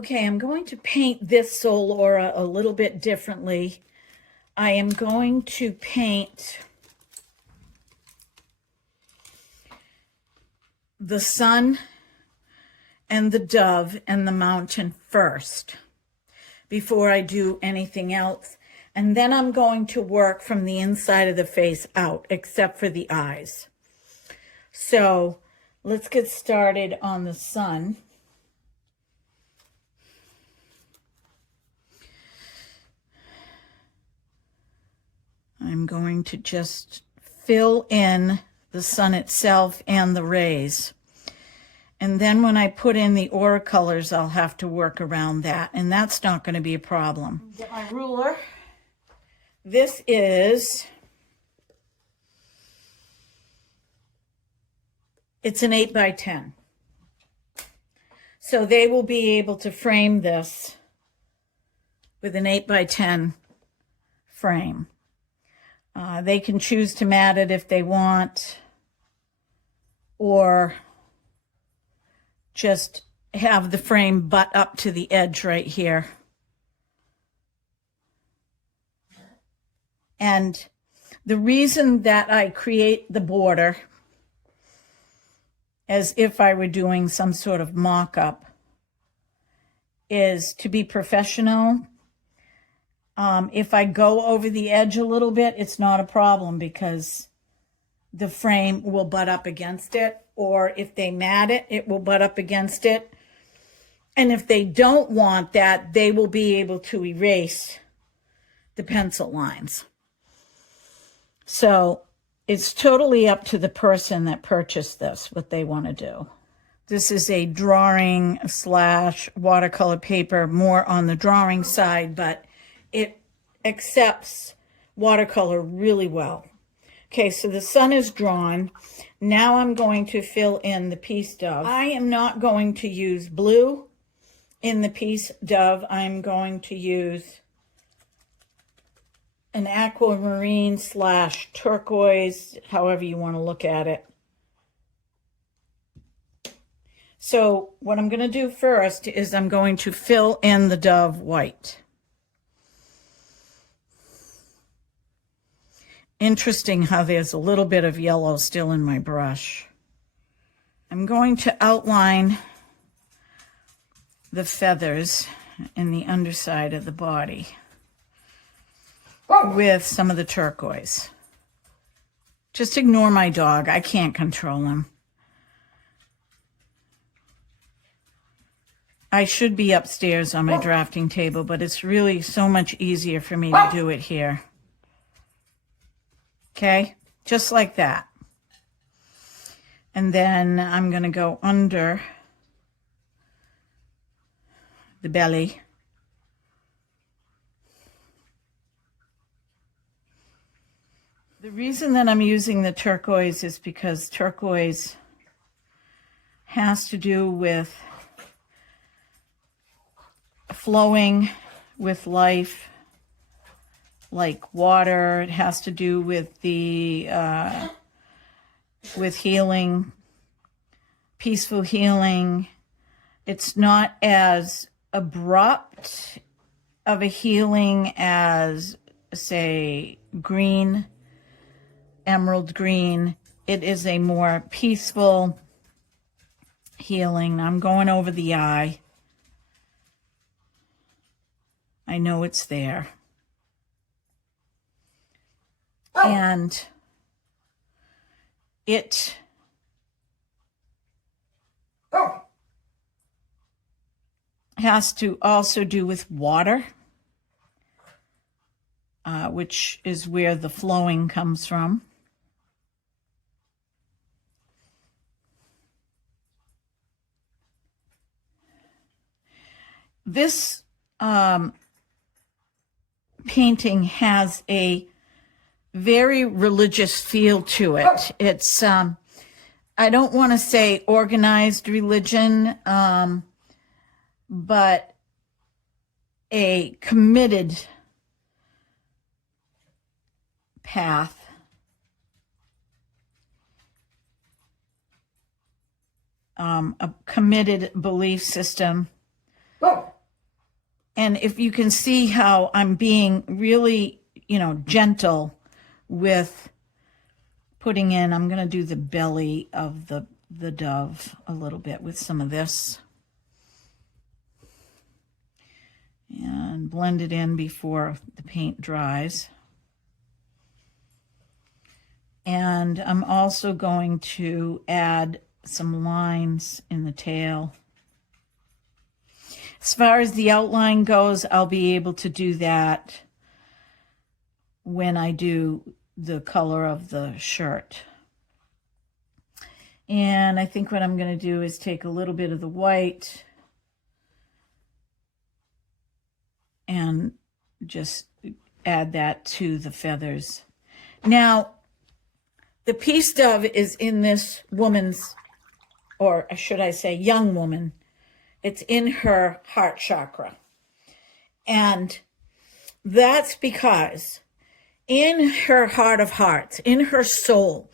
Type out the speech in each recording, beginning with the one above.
Okay, I'm going to paint this soul aura a little bit differently. I am going to paint the sun and the dove and the mountain first before I do anything else. And then I'm going to work from the inside of the face out, except for the eyes. So let's get started on the sun. I'm going to just fill in the sun itself and the rays. And then when I put in the aura colors, I'll have to work around that. And that's not going to be a problem. Get my ruler. This is, it's an 8 by 10. So they will be able to frame this with an 8 by 10 frame. They can choose to mat it if they want, or just have the frame butt up to the edge right here. And the reason that I create the border as if I were doing some sort of mock-up is to be professional. If I go over the edge a little bit, it's not a problem because the frame will butt up against it. Or if they mat it, it will butt up against it. And if they don't want that, they will be able to erase the pencil lines. So it's totally up to the person that purchased this, what they want to do. This is a drawing / watercolor paper, more on the drawing side, but it accepts watercolor really well. Okay, so the sun is drawn. Now I'm going to fill in the peace dove. I am not going to use blue in the peace dove. I'm going to use an aquamarine / turquoise, however you want to look at it. So what I'm going to do first is I'm going to fill in the dove white. Interesting how there's a little bit of yellow still in my brush. I'm going to outline the feathers in the underside of the body with some of the turquoise. Just ignore my dog. I can't control him. I should be upstairs on my drafting table, but it's really so much easier for me to do it here. Okay, just like that. And then I'm going to go under the belly. The reason that I'm using the turquoise is because turquoise has to do with flowing with life, like water. It has to do with the with healing, peaceful healing. It's not as abrupt of a healing as, say, green, emerald green. It is a more peaceful healing. I'm going over the eye. I know it's there. And it has to also do with water, which is where the flowing comes from. This painting has a very religious feel to it. It's, I don't want to say organized religion, but a committed path. A committed belief system And if you can see how I'm being really, gentle with putting in, I'm going to do the belly of the dove a little bit with some of this. And blend it in before the paint dries. And I'm also going to add some lines in the tail. As far as the outline goes, I'll be able to do that when I do the color of the shirt. And I think what I'm going to do is take a little bit of the white and just add that to the feathers. Now, the peace dove is in this woman's, or should I say young woman, it's in her heart chakra. And that's because in her heart of hearts, in her soul,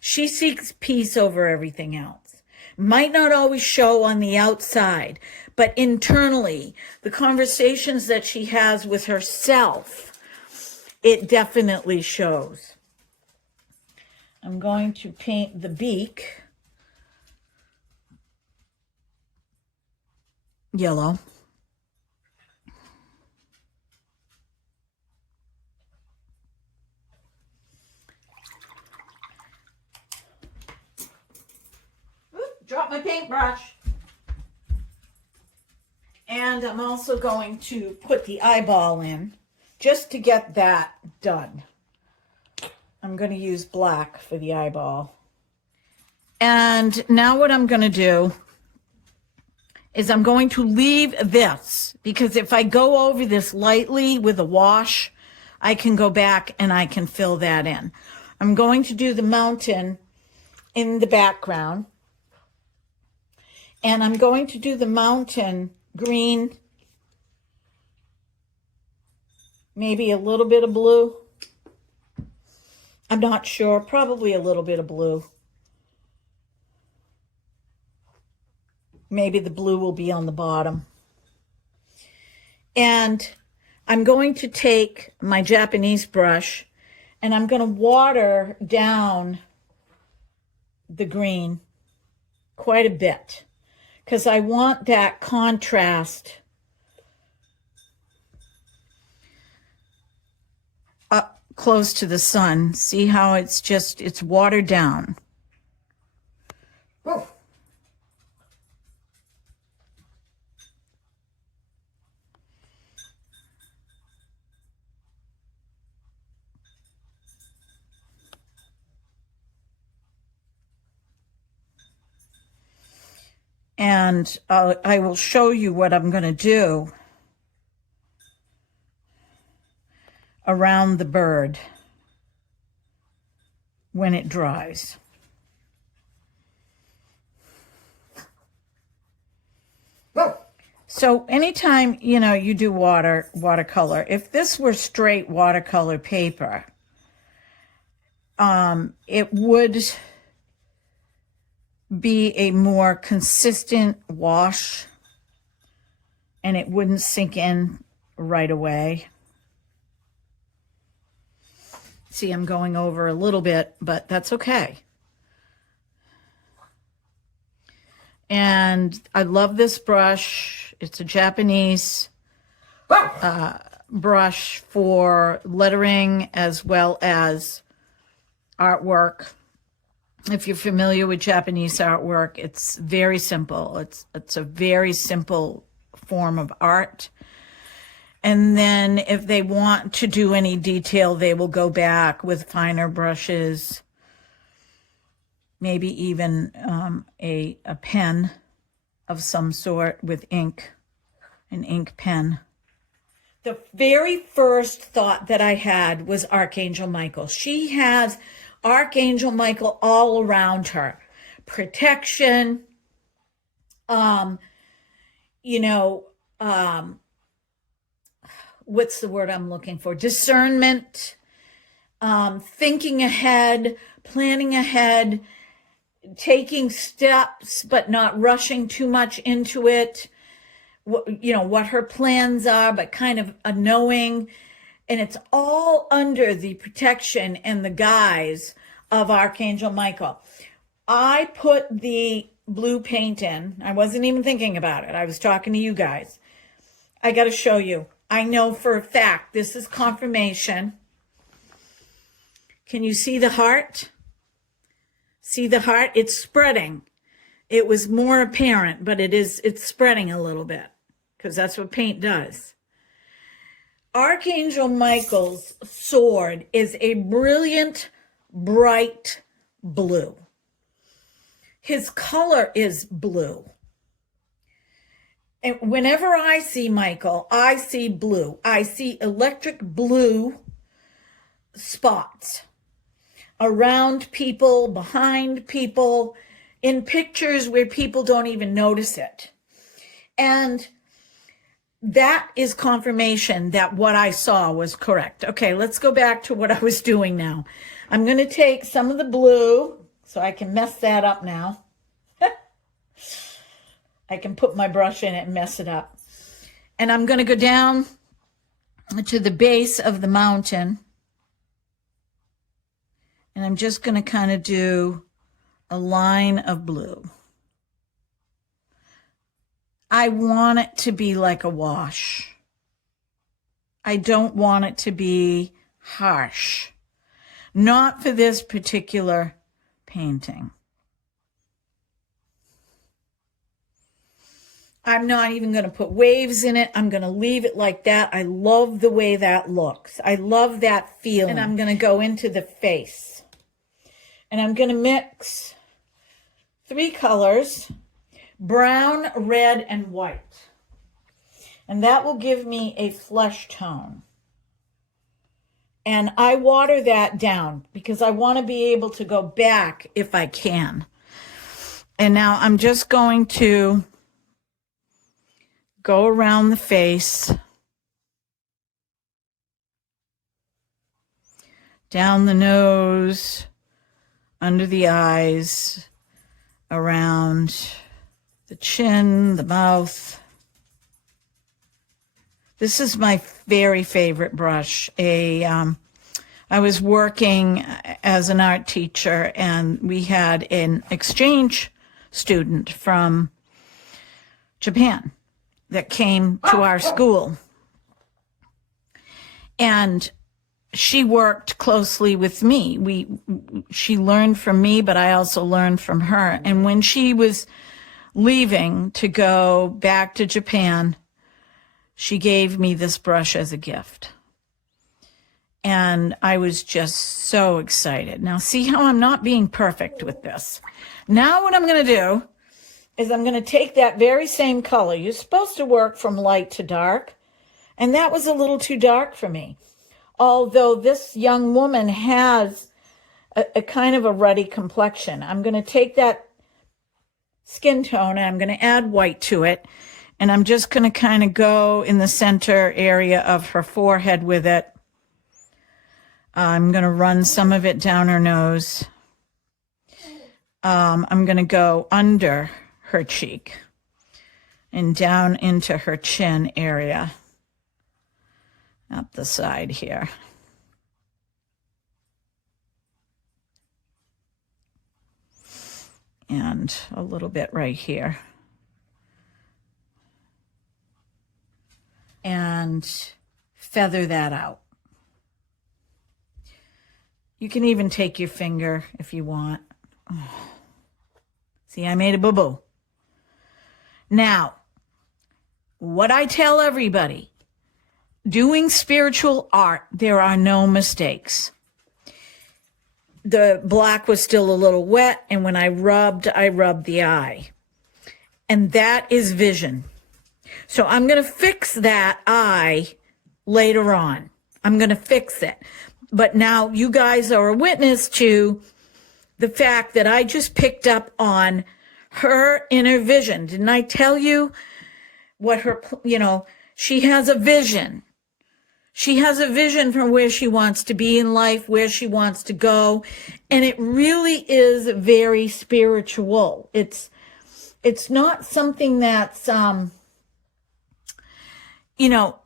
she seeks peace over everything else. Might not always show on the outside, but internally, the conversations that she has with herself, it definitely shows. I'm going to paint the beak yellow. Drop my paintbrush. And I'm also going to put the eyeball in just to get that done. I'm going to use black for the eyeball. And now what I'm going to do is I'm going to leave this, because if I go over this lightly with a wash, I can go back and I can fill that in. I'm going to do the mountain in the background. And I'm going to do the mountain green, maybe a little bit of blue. I'm not sure, probably a little bit of blue. Maybe the blue will be on the bottom. And I'm going to take my Japanese brush and I'm going to water down the green quite a bit, because I want that contrast up close to the sun. See how it's watered down. Whoa. And I will show you what I'm going to do around the bird when it dries. Whoa. So anytime, you do watercolor, if this were straight watercolor paper, it would be a more consistent wash and it wouldn't sink in right away. See, I'm going over a little bit, but that's okay. And I love this brush. It's a Japanese brush for lettering as well as artwork. If you're familiar with Japanese artwork, it's very simple. It's a very simple form of art. And then if they want to do any detail, they will go back with finer brushes, maybe even a pen of some sort with ink, an ink pen. The very first thought that I had was Archangel Michael. She has Archangel Michael all around her. Protection, what's the word I'm looking for? Discernment, thinking ahead, planning ahead, taking steps, but not rushing too much into it. what her plans are, but kind of a knowing. And it's all under the protection and the guise of Archangel Michael. I put the blue paint in. I wasn't even thinking about it. I was talking to you guys. I got to show you. I know for a fact this is confirmation. Can you see the heart? See the heart? It's spreading. It was more apparent, but it's spreading a little bit because that's what paint does. Archangel Michael's sword is a brilliant, bright blue. His color is blue. And whenever I see Michael, I see blue. I see electric blue spots around people, behind people, in pictures where people don't even notice it. And that is confirmation that what I saw was correct. Okay, let's go back to what I was doing now. I'm going to take some of the blue so I can mess that up now. I can put my brush in it and mess it up. And I'm going to go down to the base of the mountain. And I'm just going to kind of do a line of blue. I want it to be like a wash. I don't want it to be harsh. Not for this particular painting. I'm not even going to put waves in it. I'm going to leave it like that. I love the way that looks. I love that feeling. And I'm going to go into the face. And I'm going to mix 3 colors, brown, red, and white. And that will give me a flesh tone. And I water that down because I want to be able to go back if I can. And now I'm just going to go around the face, down the nose, under the eyes, around the chin, the mouth. This is my very favorite brush. I was working as an art teacher, and we had an exchange student from Japan that came to our school. And she worked closely with me. She learned from me, but I also learned from her. And when she was leaving to go back to Japan, she gave me this brush as a gift. And I was just so excited. Now, see how I'm not being perfect with this. Now what I'm going to do is I'm going to take that very same color. You're supposed to work from light to dark, and that was a little too dark for me. Although this young woman has a kind of a ruddy complexion. I'm going to take that skin tone and I'm going to add white to it, and I'm just going to kind of go in the center area of her forehead with it. I'm going to run some of it down her nose. I'm going to go under her cheek and down into her chin area, up the side here. And a little bit right here. And feather that out. You can even take your finger if you want. Oh. See, I made a boo-boo. Now, what I tell everybody, doing spiritual art, there are no mistakes. The black was still a little wet, and when I rubbed the eye. And that is vision. So I'm going to fix that eye later on. I'm going to fix it. But now you guys are a witness to the fact that I just picked up on her inner vision. Didn't I tell you what her, she has a vision. She has a vision for where she wants to be in life, where she wants to go. And it really is very spiritual. It's not something that's, you know,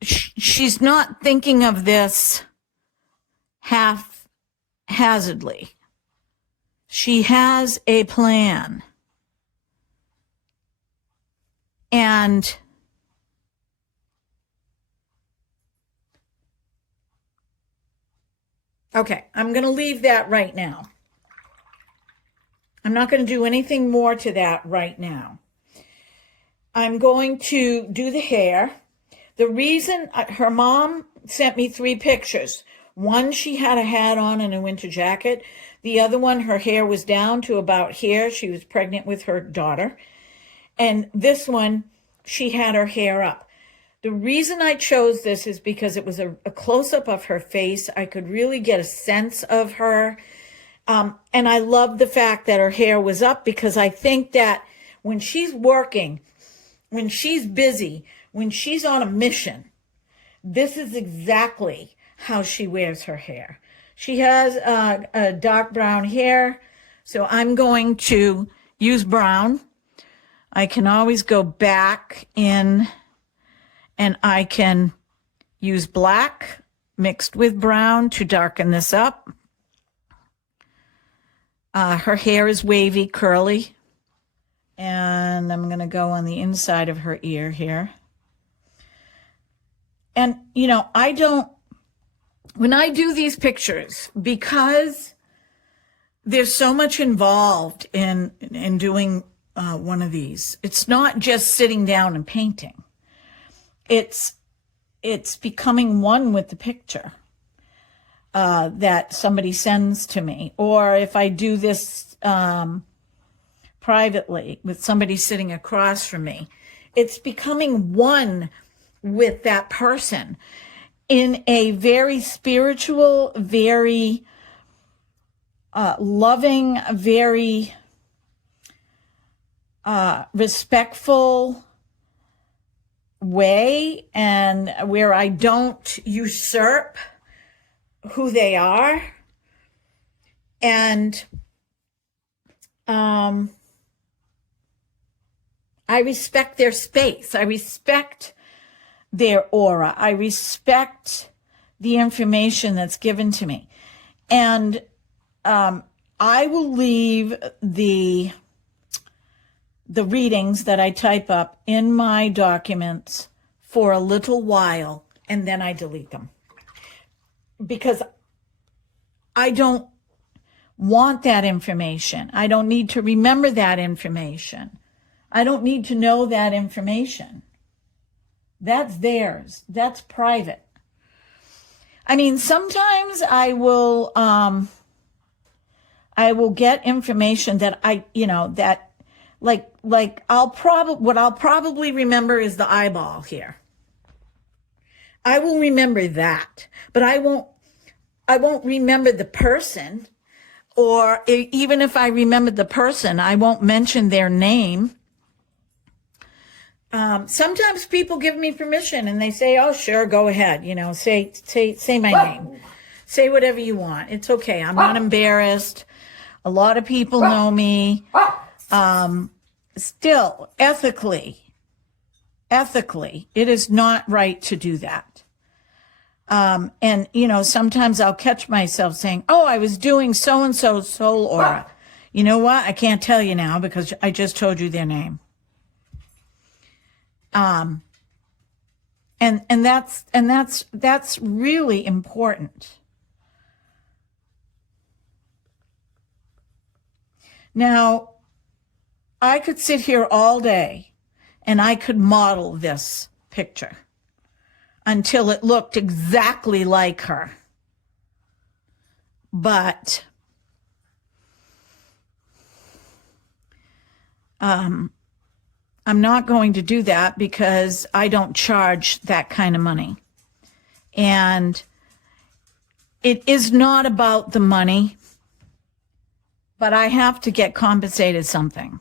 she's not thinking of this haphazardly. She has a plan. And okay, I'm going to leave that right now. I'm not going to do anything more to that right now. I'm going to do the hair. The reason her mom sent me 3 pictures. One, she had a hat on and a winter jacket. The other one, her hair was down to about here. She was pregnant with her daughter. And this one, she had her hair up. The reason I chose this is because it was a close-up of her face. I could really get a sense of her. And I love the fact that her hair was up, because I think that when she's working, when she's busy, when she's on a mission, this is exactly how she wears her hair. She has a dark brown hair, so I'm going to use brown. I can always go back in and I can use black mixed with brown to darken this up. Her hair is wavy, curly. And I'm going to go on the inside of her ear here. And, you know, when I do these pictures, because there's so much involved in doing one of these, it's not just sitting down and painting. It's becoming one with the picture that somebody sends to me. Or if I do this privately with somebody sitting across from me, it's becoming one with that person in a very spiritual, very loving, very respectful way, and where I don't usurp who they are. And I respect their space. I respect their aura. I respect the information that's given to me. And I will leave the readings that I type up in my documents for a little while, and then I delete them. Because I don't want that information. I don't need to remember that information. I don't need to know that information. That's theirs. That's private. I mean, sometimes I will get information that what I'll probably remember is the eyeball here. I will remember that, but I won't remember the person, or even if I remember the person, I won't mention their name. Sometimes people give me permission and they say, "Oh, sure, go ahead. Say my name. Say whatever you want. It's okay. I'm not embarrassed. A lot of people know me." Still, ethically, it is not right to do that. And sometimes I'll catch myself saying, "Oh, I was doing so-and-so's soul aura." You know what? I can't tell you now because I just told you their name. And that's really important. Now, I could sit here all day and I could model this picture until it looked exactly like her. But I'm not going to do that because I don't charge that kind of money. And it is not about the money, but I have to get compensated something.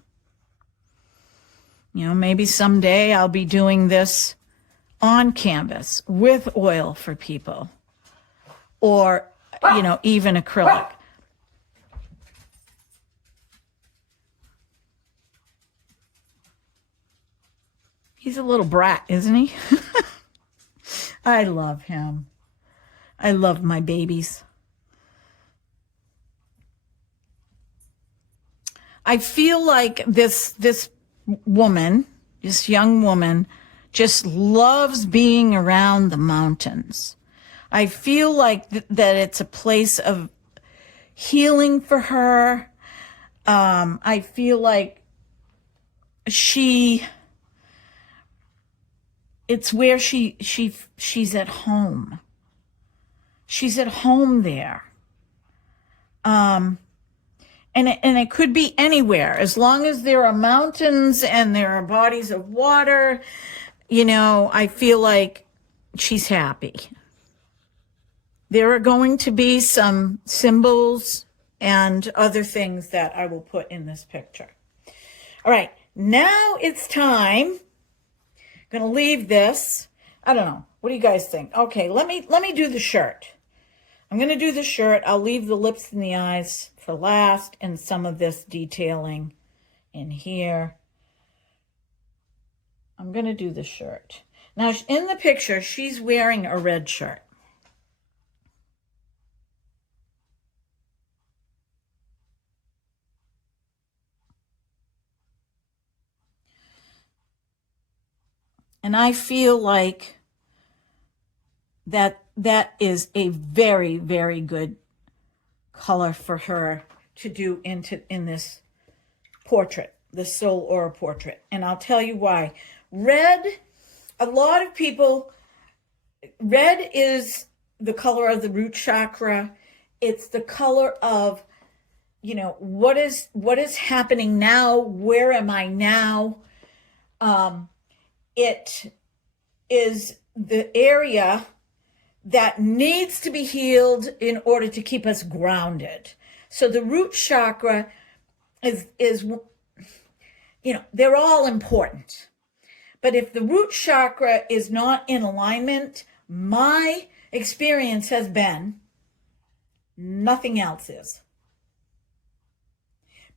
Maybe someday I'll be doing this on canvas with oil for people, or, even acrylic. He's a little brat, isn't he? I love him. I love my babies. I feel like this woman, this young woman, just loves being around the mountains. I feel like that it's a place of healing for her. I feel like it's where she's at home. She's at home there. And it could be anywhere, as long as there are mountains and there are bodies of water. I feel like she's happy. There are going to be some symbols and other things that I will put in this picture. All right, now it's time. I'm going to leave this. I don't know. What do you guys think? Okay, let me do the shirt. I'm going to do the shirt. I'll leave the lips and the eyes for last and some of this detailing in here. I'm going to do the shirt. Now, in the picture, she's wearing a red shirt. And I feel like that is a very, very good color for her to do in this portrait, the Soul Aura portrait. And I'll tell you why. Red, a lot of people, red is the color of the root chakra. It's the color of, what is happening now? Where am I now? It is the area that needs to be healed in order to keep us grounded. So the root chakra is they're all important. But if the root chakra is not in alignment, my experience has been nothing else is.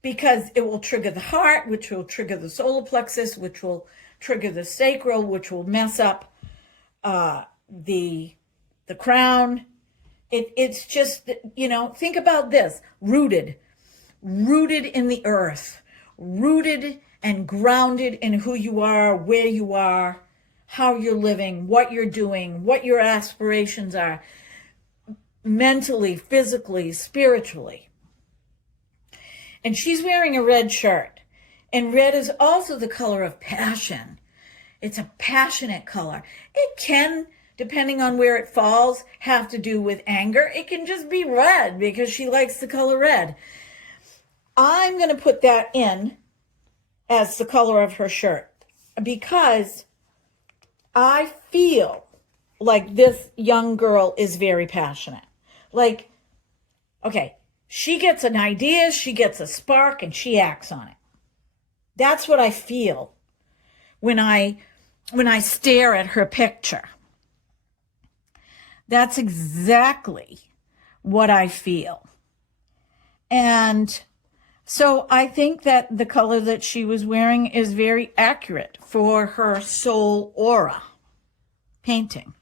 Because it will trigger the heart, which will trigger the solar plexus, which will trigger the sacral, which will mess up the crown. It's just, think about this. Rooted in the earth, rooted and grounded in who you are, where you are, how you're living, what you're doing, what your aspirations are, mentally, physically, spiritually. And she's wearing a red shirt. And red is also the color of passion. It's a passionate color. It can, depending on where it falls, have to do with anger. It can just be red because she likes the color red. I'm going to put that in as the color of her shirt because I feel like this young girl is very passionate. Like, okay, she gets an idea, she gets a spark, and she acts on it. That's what I feel when I stare at her picture. That's exactly what I feel. And so I think that the color that she was wearing is very accurate for her Soul Aura painting.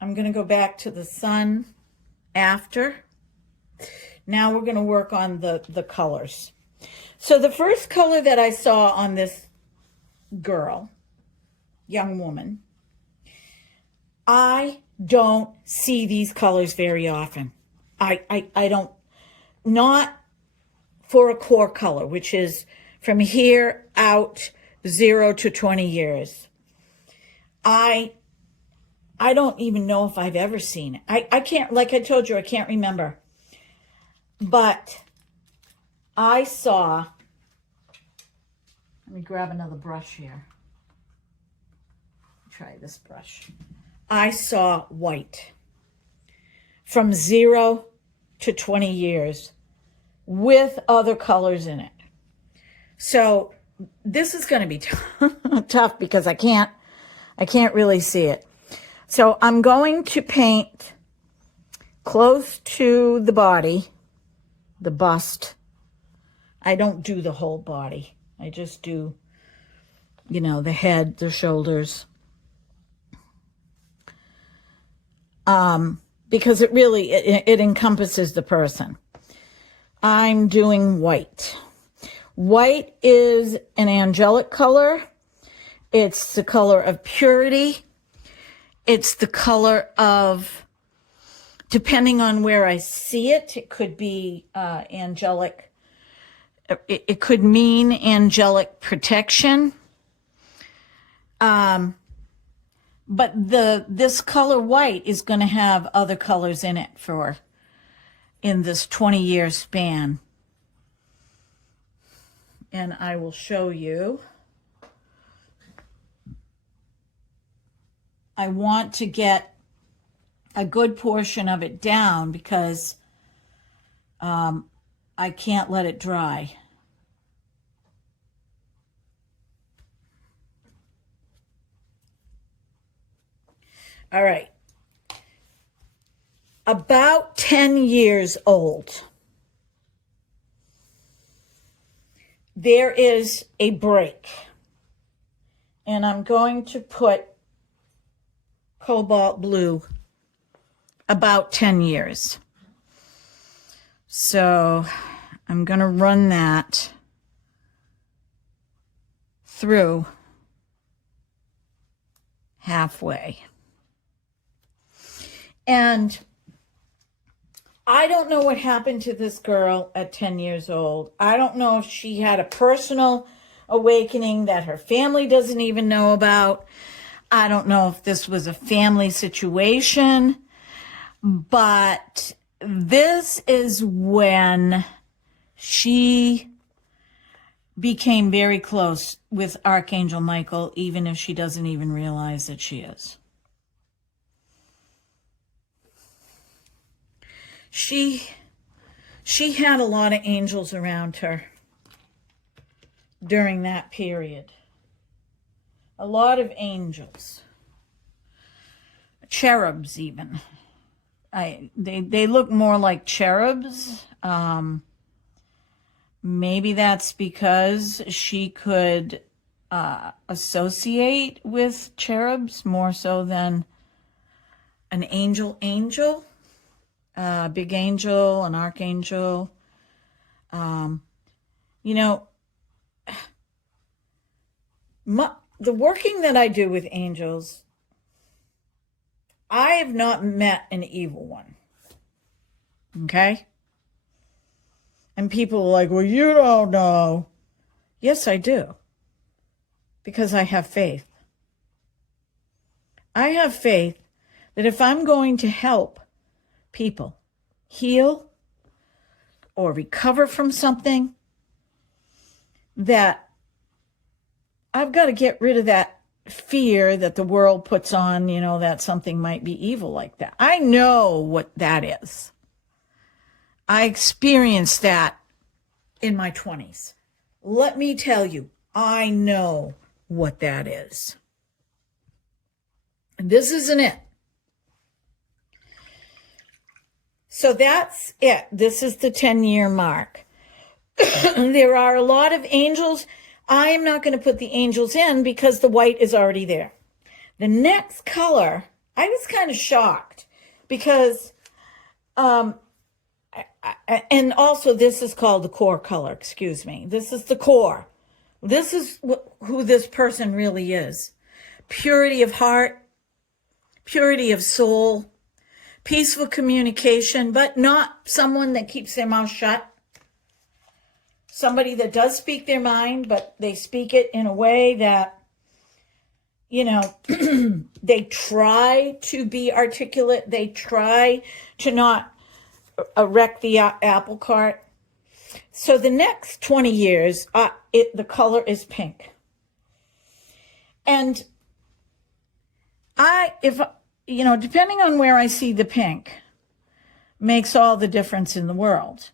I'm going to go back to the sun after. Now we're going to work on the colors. So the first color that I saw on this girl, young woman, I don't see these colors very often. I don't, not for a core color, which is from here out 0 to 20 years. I don't even know if I've ever seen it. I can't, like I told you, I can't remember. But I saw, let me grab another brush here. Try this brush. I saw white from 0 to 20 years with other colors in it. So this is going to be tough because I can't really see it. So I'm going to paint close to the body, the bust. I don't do the whole body. I just do, you know, the head, the shoulders. Because it really, it encompasses the person. I'm doing white. White is an angelic color. It's the color of purity. It's the color of, depending on where I see it, it could be angelic. It could mean angelic protection. But this color white is going to have other colors in it in this 20-year span. And I will show you. I want to get a good portion of it down because I can't let it dry. All right. About 10 years old. There is a break. And I'm going to put cobalt blue about 10 years. So I'm going to run that through halfway. And I don't know what happened to this girl at 10 years old. I don't know if she had a personal awakening that her family doesn't even know about. I don't know if this was a family situation, but this is when she became very close with Archangel Michael, even if she doesn't even realize that she is. She had a lot of angels around her during that period. A lot of angels. Cherubs even. They look more like cherubs. Maybe that's because she could associate with cherubs more so than an angel. Big angel, an archangel. You know, the working that I do with angels, I have not met an evil one. Okay? And people are like, well, you don't know. Yes, I do. Because I have faith. I have faith that if I'm going to help people heal or recover from something, that I've got to get rid of that fear that the world puts on, you know, that something might be evil like that. I know what that is. I experienced that in my 20s. Let me tell you, I know what that is. And this isn't it. So that's it. This is the 10-year mark. There are a lot of angels. I am not going to put the angels in because the white is already there. The next color, I was kind of shocked because, and also this is called the core color, excuse me. This is the core. This is who this person really is. Purity of heart, purity of soul, peaceful communication, but not someone that keeps their mouth shut. Somebody that does speak their mind, but they speak it in a way that, you know, they try to be articulate. They try to not wreck the apple cart. So the next 20 years, the color is pink. And depending on where I see the pink, makes all the difference in the world.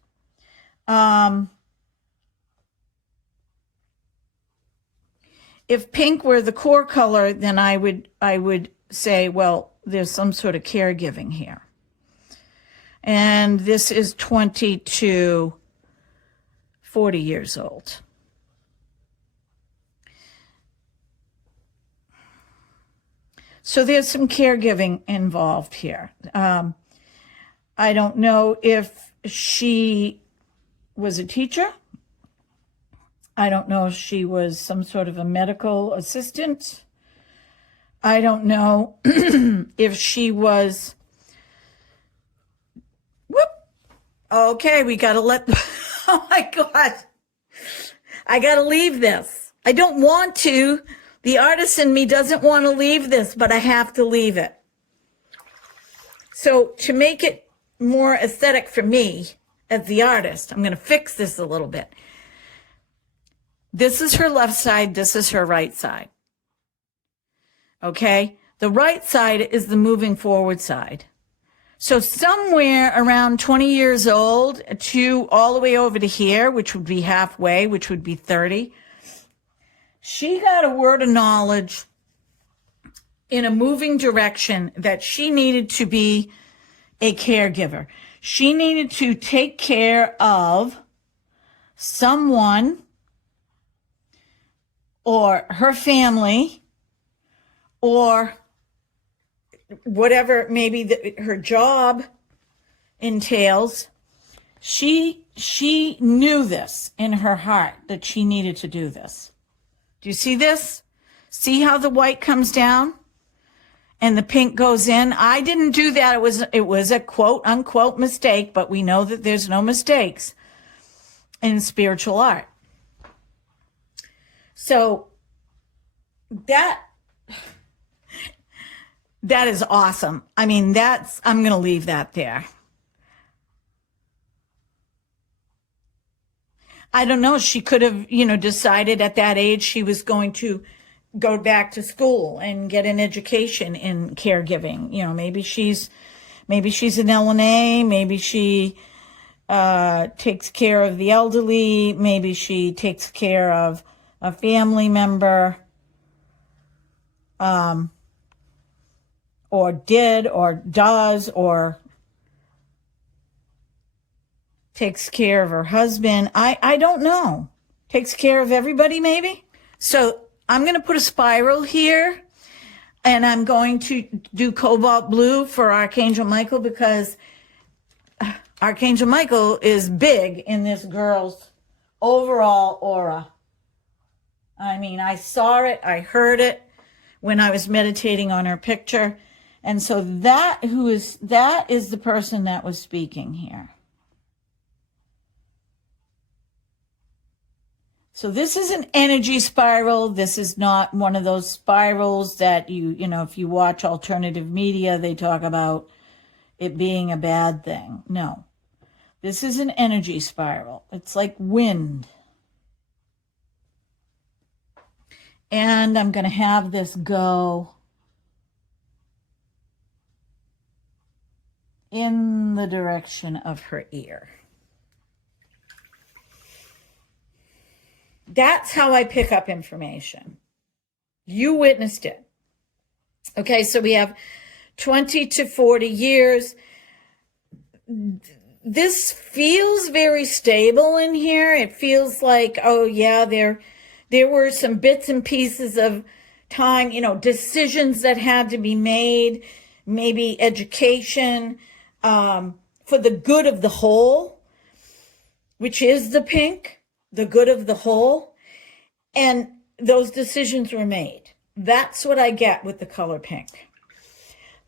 If pink were the core color, then I would say, well, there's some sort of caregiving here. And this is 22, 40 years old. So there's some caregiving involved here. I don't know if she was a teacher. I don't know if she was some sort of a medical assistant. I don't know if she was, okay, we got to oh my God. I got to leave this. I don't want to. The artist in me doesn't want to leave this, but I have to leave it. So to make it more aesthetic for me as the artist, I'm going to fix this a little bit. This is her left side. This is her right side. Okay. The right side is the moving forward side. So somewhere around 20 years old to all the way over to here, which would be halfway, which would be 30, she got a word of knowledge in a moving direction that she needed to be a caregiver. She needed to take care of someone or her family or whatever maybe her job entails. She knew this in her heart that she needed to do this. Do you see this? See how the white comes down and the pink goes in? I didn't do that. It was a quote unquote mistake, but we know that there's no mistakes in spiritual art. So that is awesome. I mean, I'm going to leave that there. I don't know. She could have, decided at that age she was going to go back to school and get an education in caregiving. Maybe she's an LNA. Maybe she takes care of the elderly. Maybe she takes care of a family member. Or did, or does, or takes care of her husband. I don't know. Takes care of everybody, maybe. So I'm going to put a spiral here, and I'm going to do cobalt blue for Archangel Michael because Archangel Michael is big in this girl's overall aura. I mean, I saw it, I heard it when I was meditating on her picture. And so that is the person that was speaking here. So this is an energy spiral. This is not one of those spirals that if you watch alternative media, they talk about it being a bad thing. No, this is an energy spiral. It's like wind. And I'm going to have this go in the direction of her ear. That's how I pick up information. You witnessed it. Okay, so we have 20 to 40 years. This feels very stable in here. It feels like, oh yeah, there were some bits and pieces of time, decisions that had to be made, maybe education, for the good of the whole, which is the pink, the good of the whole. And those decisions were made. That's what I get with the color pink.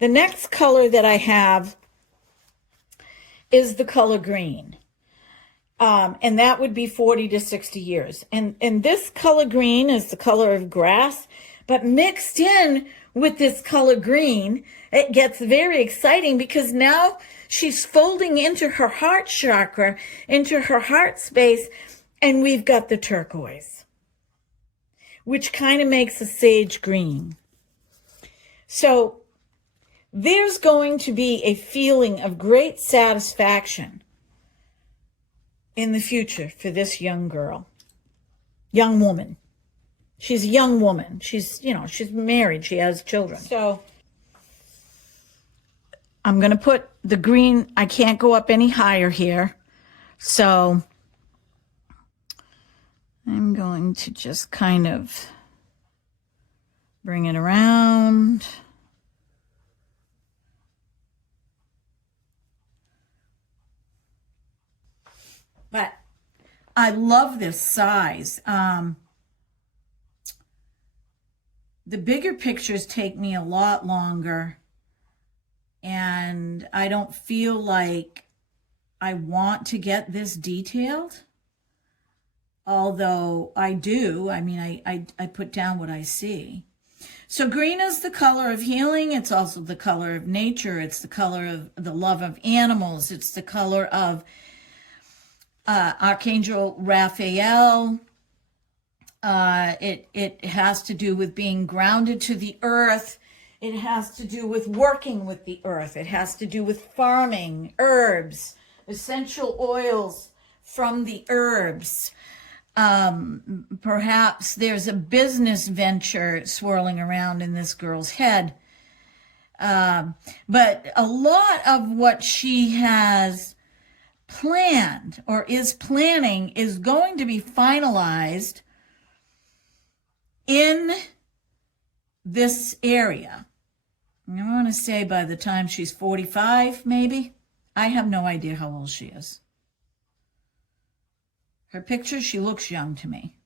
The next color that I have is the color green. And that would be 40 to 60 years. And this color green is the color of grass, but mixed in with this color green, it gets very exciting because now she's folding into her heart chakra, into her heart space, and we've got the turquoise, which kind of makes a sage green. So there's going to be a feeling of great satisfaction in the future for this young girl, young woman. She's a young woman. She's married. She has children. So I'm going to put the green. I can't go up any higher here. So I'm going to just kind of bring it around. But I love this size. The bigger pictures take me a lot longer, and I don't feel like I want to get this detailed. Although I do, I mean, I put down what I see. So green is the color of healing. It's also the color of nature. It's the color of the love of animals. It's the color of Archangel Raphael. It has to do with being grounded to the earth. It has to do with working with the earth. It has to do with farming, herbs, essential oils from the herbs. Perhaps there's a business venture swirling around in this girl's head. But a lot of what she has planned or is planning is going to be finalized in this area. I want to say by the time she's 45, maybe. I have no idea how old she is. Her picture, she looks young to me.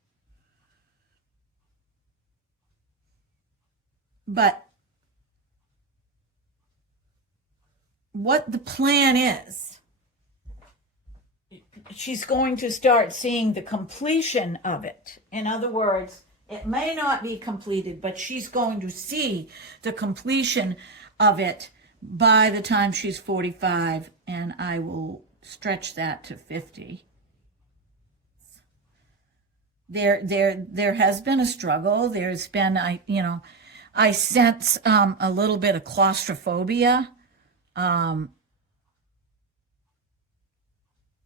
But what the plan is, she's going to start seeing the completion of it. In other words, it may not be completed, but she's going to see the completion of it by the time she's 45, and I will stretch that to 50. There has been a struggle. There's been, I sense a little bit of claustrophobia,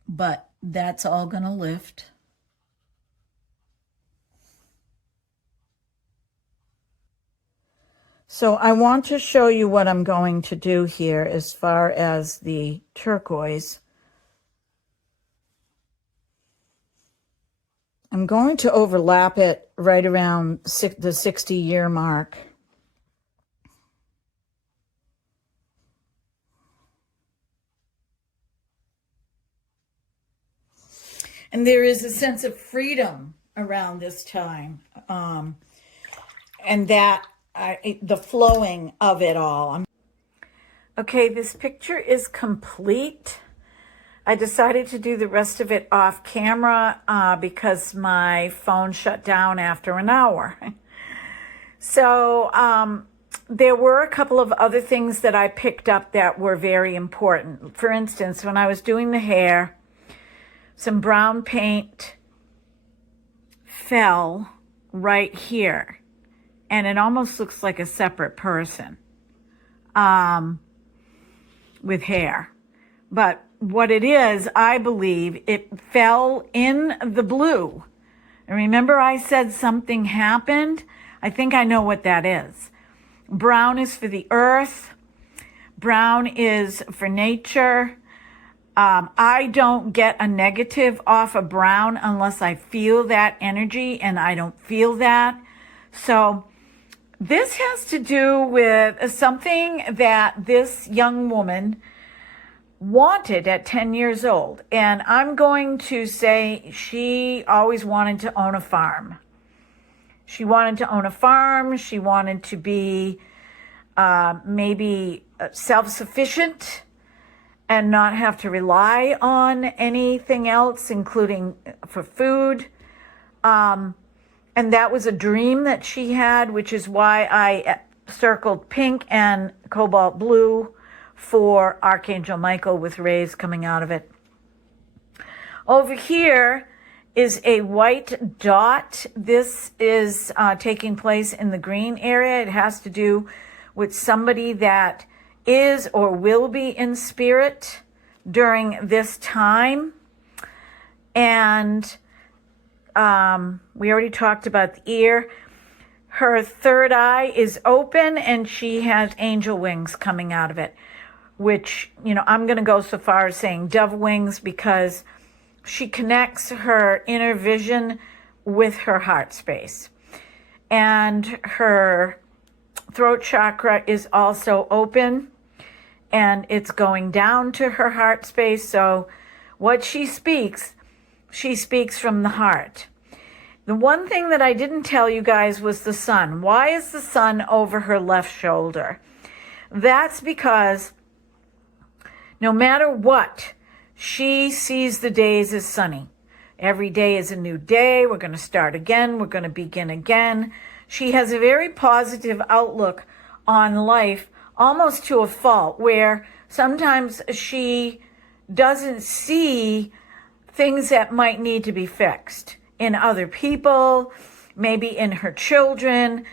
but that's all going to lift. So I want to show you what I'm going to do here as far as the turquoise. I'm going to overlap it right around the 60-year mark. And there is a sense of freedom around this time. And that the flowing of it all. Okay, this picture is complete. I decided to do the rest of it off camera because my phone shut down after an hour. So there were a couple of other things that I picked up that were very important. For instance, when I was doing the hair, some brown paint fell right here, and it almost looks like a separate person with hair. But what it is, I believe, it fell in the blue. And remember I said something happened? I think I know what that is. Brown is for the earth. Brown is for nature. I don't get a negative off of brown unless I feel that energy, and I don't feel that. So this has to do with something that this young woman wanted at 10 years old. And I'm going to say she always wanted to own a farm. She wanted to own a farm. She wanted to be maybe self-sufficient and not have to rely on anything else, including for food. And that was a dream that she had, which is why I circled pink and cobalt blue for Archangel Michael with rays coming out of it. Over here is a white dot. This is taking place in the green area. It has to do with somebody that is or will be in spirit during this time. And we already talked about the ear. Her third eye is open and she has angel wings coming out of it, which, I'm going to go so far as saying dove wings, because she connects her inner vision with her heart space. And her throat chakra is also open, and it's going down to her heart space. So what she speaks from the heart. The one thing that I didn't tell you guys was the sun. Why is the sun over her left shoulder? That's because no matter what, she sees the days as sunny. Every day is a new day. We're going to start again. We're going to begin again. She has a very positive outlook on life, almost to a fault, where sometimes she doesn't see things that might need to be fixed in other people, maybe in her children.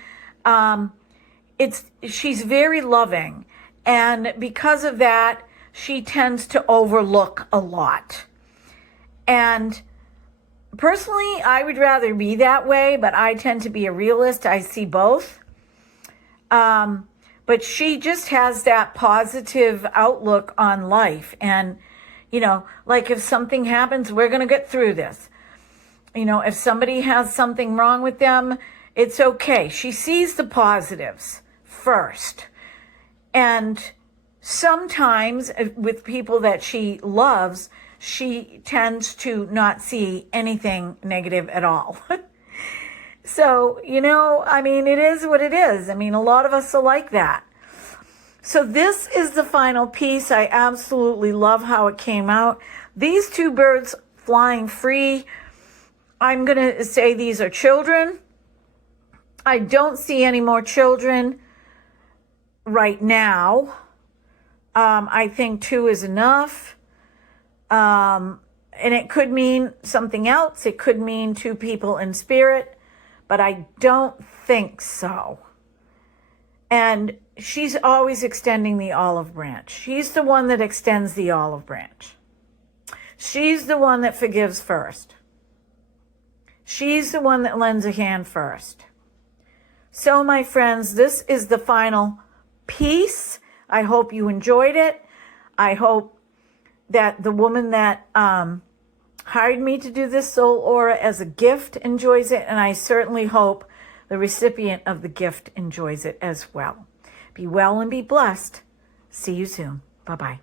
She's very loving, and because of that, she tends to overlook a lot. And personally, I would rather be that way, but I tend to be a realist. I see both. But she just has that positive outlook on life. And, like if something happens, we're going to get through this. If somebody has something wrong with them, it's okay. She sees the positives first. And sometimes with people that she loves, she tends to not see anything negative at all. So, it is what it is. A lot of us are like that. So this is the final piece. I absolutely love how it came out. These two birds flying free, I'm going to say these are children. I don't see any more children right now. I think 2 is enough. And it could mean something else. It could mean 2 people in spirit, but I don't think so. And she's always extending the olive branch. She's the one that extends the olive branch. She's the one that forgives first. She's the one that lends a hand first. So, my friends, this is the final piece. I hope you enjoyed it. I hope that the woman that hired me to do this soul aura as a gift enjoys it, and I certainly hope the recipient of the gift enjoys it as well. Be well and be blessed. See you soon. Bye-bye.